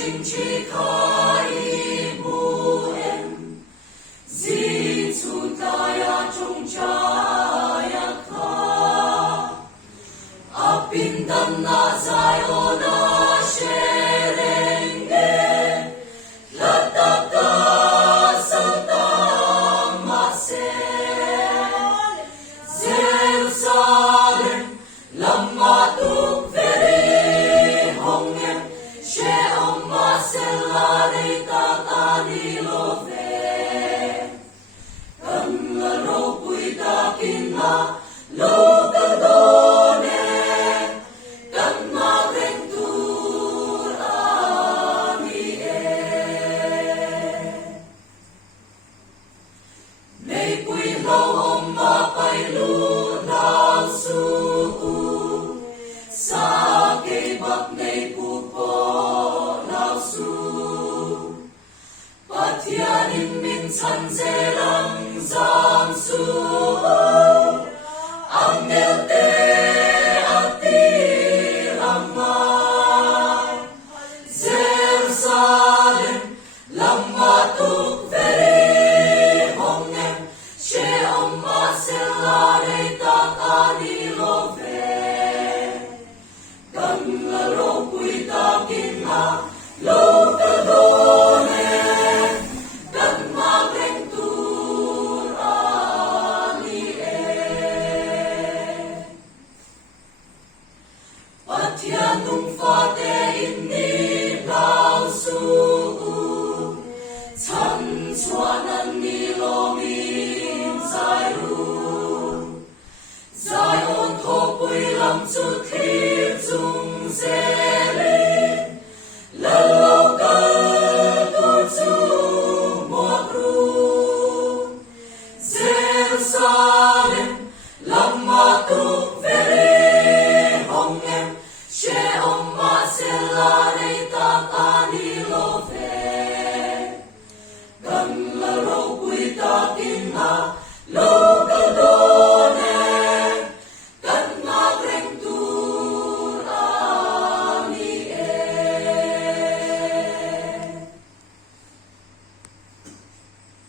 情去可以不言，自出大呀中家呀卡，阿宾dan na zayo na sherenge, lataka santa mase, Jerusalem lama tu veri hongem, she amma selare tatanilo ve, kan laro pui takin na lukadone, kan maventur amie. May pui lo omma pai lu dal su, sa kay bak may pupo lao su, patyanin minsan zela